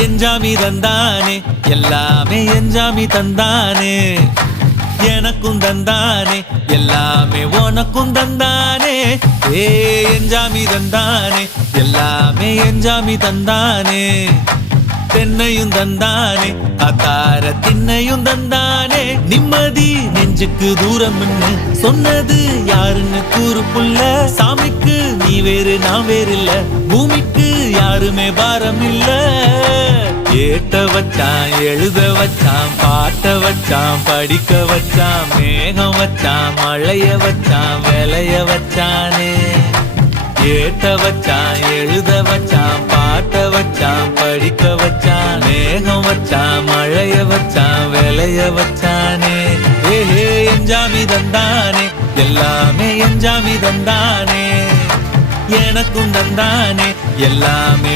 எஞ்சாமி தந்தானே எல்லாமே எஞ்சாமி தந்தானே எனக்கும் தந்தானே எல்லாமே உனக்கும் தந்தானே ஏ எஞ்சாமி தந்தானே எல்லாமே எஞ்சாமி தந்தானே தென்னையும் தந்தானே அத்தார திண்ணையும் தந்தானே நிம்மதி நெஞ்சுக்கு தூரம் சொன்னது யாருன்னு கூறு புள்ள சாமிக்கு நீ வேறு நான் வேறு இல்ல பூமிக்கு யாருமே பாரம் இல்ல ஏட்ட வச்சான் எழுத வச்சான் பாட்ட வச்சான் படிக்க வச்சான் மேகம் வச்சான் மழைய வச்சான் விளைய வச்சானே ஏட்ட வச்சான் எழுத வச்சான் பாட்ட வச்சான் படிக்க வச்சான் மேகம் வச்சான் மழைய வச்சான் விளைய வச்சானே ஏஹே எஞ்சாமி தந்தானே எல்லாமே எஞ்சாமி தந்தானே எனக்கும் தந்தானே எல்லாமே